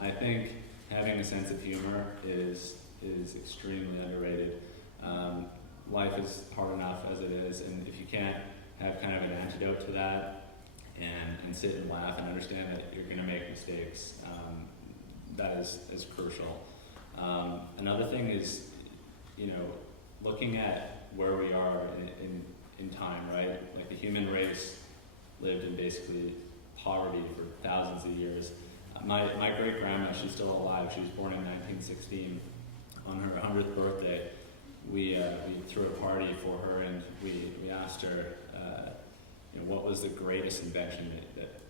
I think having a sense of humor is extremely underrated. Life is hard enough as it is, and if you can't have kind of an antidote to that and sit and laugh and understand that you're going to make mistakes, that is crucial. Another thing is, looking at where we are in time, right? Like the human race lived in basically poverty for thousands of years. My great grandma, she's still alive. She was born in 1916. On her 100th birthday, we threw a party for her, and we asked her, what was the greatest invention that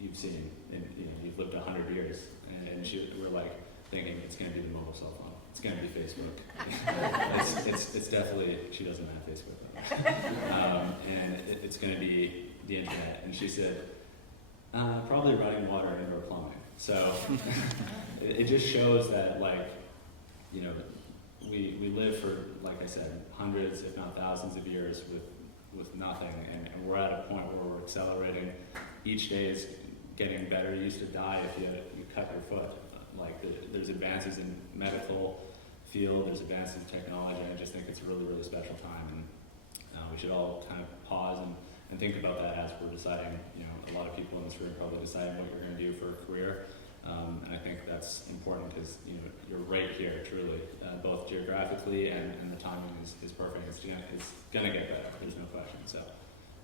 you've seen? And you've lived 100 years, and we're like thinking it's going to be the mobile cell phone. It's going to be Facebook. it's definitely, she doesn't have Facebook though. And it's going to be the internet. And she said, probably running water and indoor plumbing. So it just shows that, we live for, like I said, hundreds, if not thousands of years with nothing, and we're at a point where we're accelerating. Each day is getting better. You used to die if you cut your foot. There's advances in medical field, there's advances in technology, and I just think it's a really, really special time, and we should all kind of pause and think about that as we're deciding. A lot of people in this room probably deciding what you're going to do for a career, and I think that's important because you're right here, truly, both geographically and the timing is perfect. It's gonna get better. There's no question. So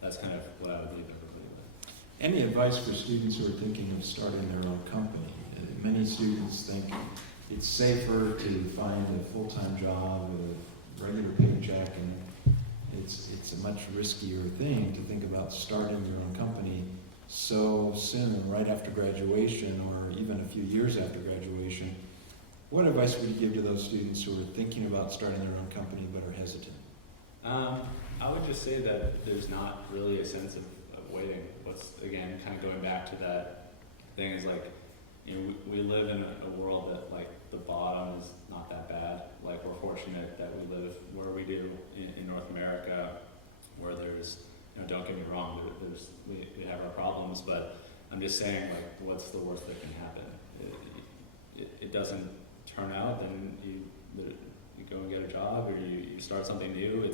that's kind of what I would leave everybody with. Any advice for students who are thinking of starting their own company? Many students think it's safer to find a full-time job with a regular paycheck, and it's a much riskier thing to think about starting your own company so soon, right after graduation, or even a few years after graduation. What advice would you give to those students who are thinking about starting their own company but are hesitant? I would just say that there's not really a sense of waiting. Again, kind of going back to that thing is we live in a world that the bottom is not that bad. We're fortunate that we live where we do in North America, where there's, don't get me wrong, we have our problems, but I'm just saying, what's the worst that can happen? It doesn't turn out, then you go and get a job, or you start something new.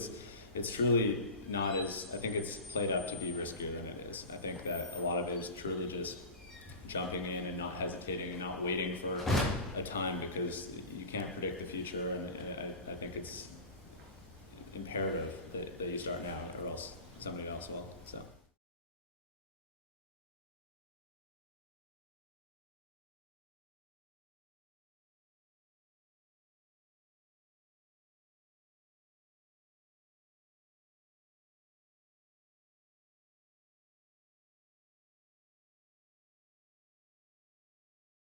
It's truly not I think it's played up to be riskier than it is. I think that a lot of it is truly just jumping in and not hesitating and not waiting for a time, because you can't predict the future, and I think it's imperative that you start now, or else somebody else will. So.